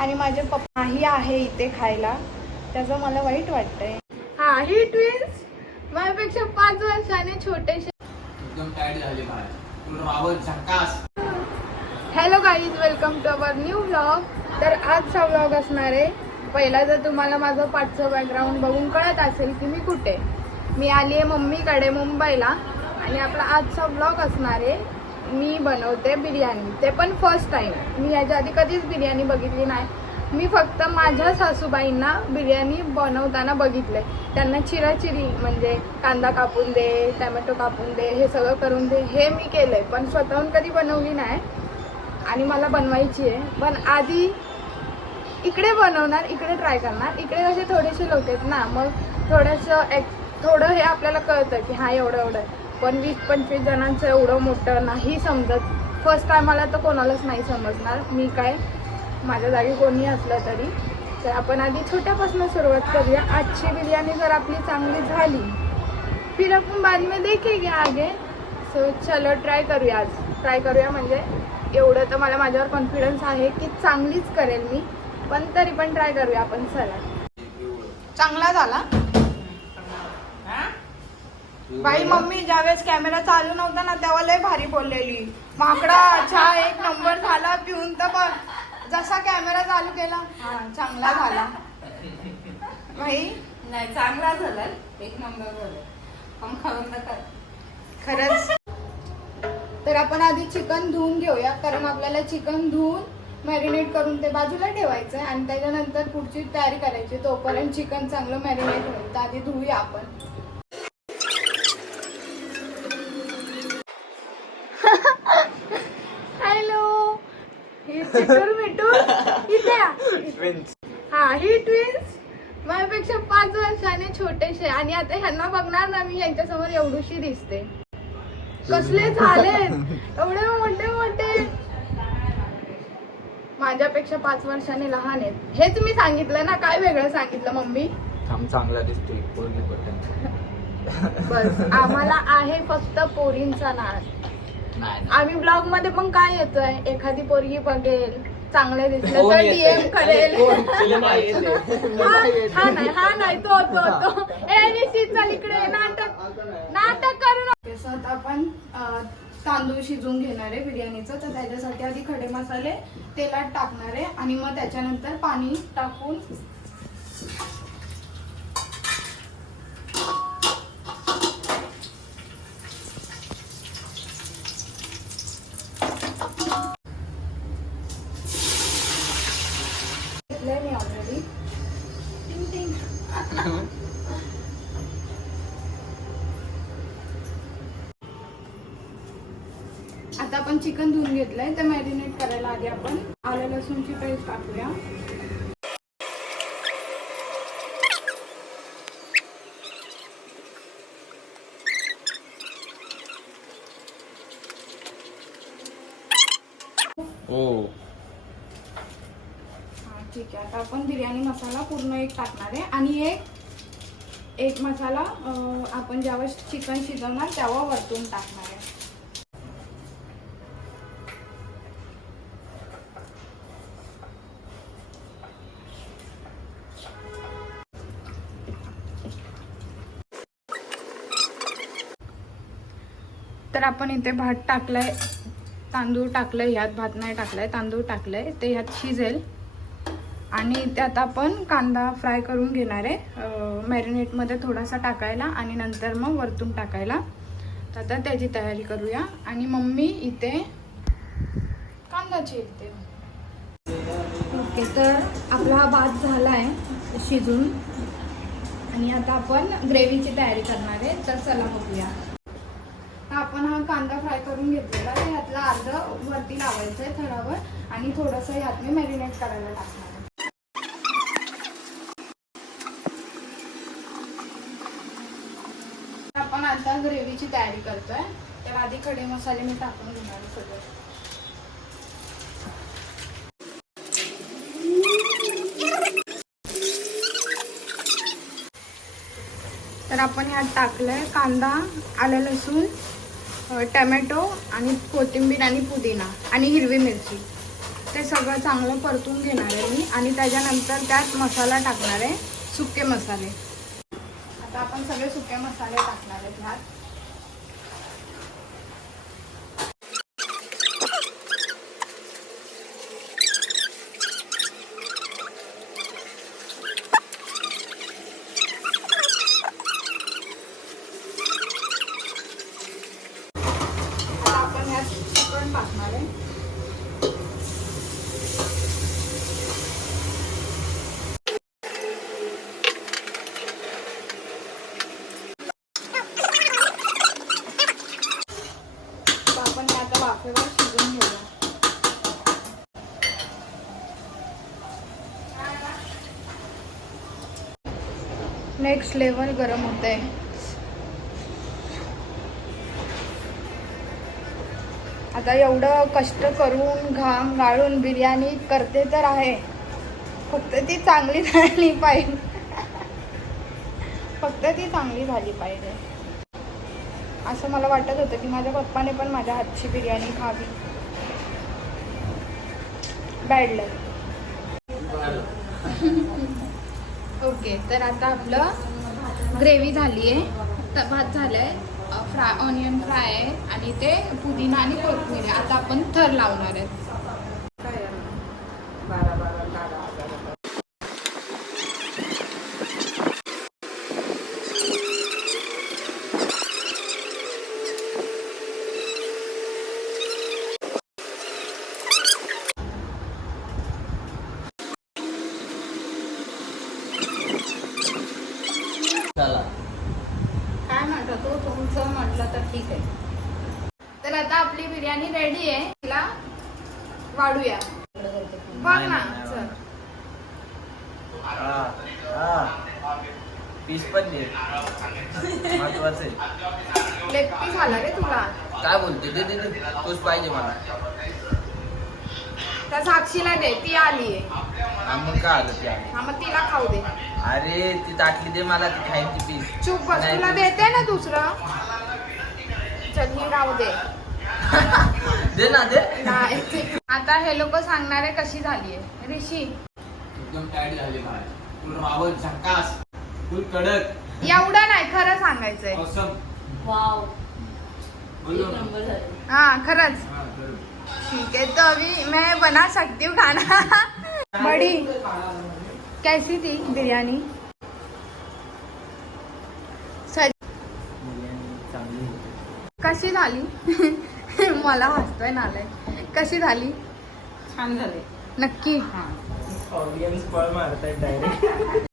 आणि माझे पप्पाही आहे इथे खायला. त्याचं मला वाईट वाटतंय. हा ही ट्विन्स माझ्यापेक्षा पाच वर्षाने छोटेसे एकदम टाईट झाली hello guys welcome to our new vlog तर आजचा व्लॉग असणार आहे. पहिला जर तुम्हाला माझं पाठचं बॅकग्राऊंड बघून कळत असेल की मी कुठे मी आली आहे मम्मीकडे मुंबईला. आणि आपला आजचा व्लॉग असणार आहे. मी बनवते बिर्याणी. ते पण फर्स्ट टाईम मी याच्या आधी कधीच बिर्याणी बघितली नाही. मी फक्त माझ्या सासूबाईंना बिर्याणी बनवताना बघितले त्यांना चिराचिरी म्हणजे कांदा कापून दे टॅमॅटो कापून दे हे सगळं करून दे हे मी केलंय. पण स्वतःहून कधी बनवली नाही आणि मला बनवायची आहे. पण आधी इकडे बनवणार इकडे ट्राय करणार. इकडे कसे थोडेसे लोक आहेत ना मग थोडंसं एक थोडं हे आपल्याला कळतं की हा एवढं एवढं आहे. पण वीस पंचवीस जणांचं एवढं मोठं नाही समजत. फर्स्ट टायमाला तर कोणालाच नाही समजणार. मी काय? माझ्या जागी कोणी असलं तरी. तर आपण आधी छोट्यापासून सुरुवात करूया. आजची बिर्याणी जर आपली चांगली झाली फिर आपण बाद में घ्या आगे. सो चलो ट्राय करूया आज. ट्राय करूया म्हणजे एवढं तर मला माझ्यावर कॉन्फिडन्स आहे की चांगलीच करेल मी. पण तरी पण ट्राय करूया आपण चला चांगला झाला? बाई मम्मी ज्यावेळेस कॅमेरा चालू नव्हता ना तेव्हा लय भारी बोललेली. माकडा चहा एक नंबर झाला पिऊन तर बघ. जसा कॅमेरा चालू केला हा चांगला झाला. बाई? नाही चांगला झाला. एक नंबर झाला. पण खाऊन नका खरंच. तर आपण आधी चिकन धुवून घेऊया कारण आपल्याला चिकन धुवून मॅरिनेट करून ते बाजूला ठेवायचं आहे आणि त्याच्यानंतर पुढची तयारी करायची. तोपर्यंत चिकन चांगलं मॅरिनेट होईल. तर आधी धुवूया आपण हॅलो इथे या. हा ही ट्विन्स माझ्यापेक्षा पाच वर्षाने छोटेसे आणि आता ह्यांना बघणार ना मी यांच्यासमोर एवढीशी दिसते. कसले झाले? एवढे मोठे मोठे. माझ्यापेक्षा पाच वर्षाने लहान आहेत. हेच मी सांगितलं ना काय वेगळं सांगितलं मम्मी? थांब चांगला दिसतोय पोरगी पटकन. बस आम्हाला आहे फक्त पोरींचा नाद. आम्ही ब्लॉगमध्ये पण काय येतोय? एखादी पोरगी बघेल चांगले दिसले तर? डीएम करेल. हा हा नाही हा नाही तो तो तो. ए निश्चित चल इकडे नाटक नाटक करू नको. तसं आता आपण अं, तांदूळ शिजवून घेणार आहे बिर्याणीचं. तर त्याच्यासाठी आधी खडे मसाले तेलात टाकणार आहे आणि मग त्याच्यानंतर पाणी टाकून घेतलंय मी ऑलरेडी आता आपण चिकन धुवून घेतलंय तर मॅरिनेट करायला आधी आपण आलं लसूणची पेस्ट टाकूया हो हा आता आपण बिर्याणी मसाला पूर्ण एक टाकणार आहे. आणि एक एक मसाला आपण ज्यावर चिकन शिजवणार त्यावर वरतून टाकणार आहे. तर आपण इथे भात टाकलाय तांदूळ टाकलंय ह्यात भात नाही टाकलाय तांदूळ टाकलंय ते ह्यात शिजेल. आणि त्यात आपण कांदा फ्राय करून घेणार आहे. मॅरिनेटमध्ये थोडासा टाकायला आणि नंतर मग वरतून टाकायला. तर आता त्याची तयारी करूया. आणि मम्मी इथे कांदा चिरते ओके तर आपला हा भात झाला आहे शिजून. आणि आता आपण ग्रेव्हीची तयारी करणार आहे. तर चला बघूया. तर आपण हा कांदा फ्राय करून घेतलेला तर ह्यातला अर्ध वरती लावायचं आहे थरावर आणि थोडंसं ह्यात मी मॅरिनेट करायला टाकणार आहे तर आपण आता ग्रेव्हीची तयारी करतोय. तर आधी खडे मसाले मी टाकून घेणार सगळं सगळे. तर आपण ह्यात टाकलंय कांदा आलं लसूण टमॅटो आणि कोथिंबीर आणि पुदिना आणि हिरवी मिरची. ते सगळं चांगलं परतून घेणार आहे मी आणि त्याच्यानंतर त्यात मसाला टाकणार आहे सुके मसाले. आता आपण सगळे सुके मसाले टाकणार आहेत ह्यात आता आपण ह्यात चिकन टाकणार आहे तर आपण हे आता वाफेवर शिजवून घेऊया नेक्स्ट लेवल गरम होते आता एवढं कष्ट करून घाम गाळून बिर्याणी करते तर आहे. फक्त ती चांगली झाली पाहिजे. फक्त ती चांगली झाली पाहिजे. असं मला वाटत होतं की माझ्या पप्पाने पण माझ्या हातची बिर्याणी खावी. बॅड लक ओके तर आता आपलं ग्रेव्ही झाली आहे. तर भात झालं आहे फ्राय ऑनियन फ्राय आहे आणि ते पुदिना आणि कोथिंबीर आता आपण थर लावणार आहे. चला. काय म्हणतो तो? तुमचं म्हटलं तर ठीक आहे. तर आता आपली बिर्याणी रेडी आहे. तिला वाढूया. बघ ना चल. पीस पण दे. महत्वाचं आहे. लेग पीस आला रे तुला. काय बोलते दे दे दे. तोच पाहिजे मला. त्या साक्षीला दे ती आली आहे. हा मग काय आलं ते आलं. हा मग तिला खाऊ दे. अरे ती ताटली दे मला ती खाईन ती पीस चूप बस नाही, तुला देते ना दुसरं? चल ही राहू दे. दे ना दे. नाही. आता हे लोक सांगणार आहे कशी झाली आहे ऋषी. एकदम टाईट झाली बाहेर फुल रावण झक्कास फुल कडक. एवढं नाही खरं सांगायचंय. औसम वाव बोलो एक ना. नंबर झाले. हा खरंच. हा. ठीक है तो अभी मैं बना सकती हूँ खाना. बड़ी. कैसी थी बिरयानी? सज बिर्याणी चांगली होती कशी झाली? मला हसतोय नालाय कशी झाली? छान झाले. नक्की. हा. ऑडियन्स पळ मारतायत डायरेक्ट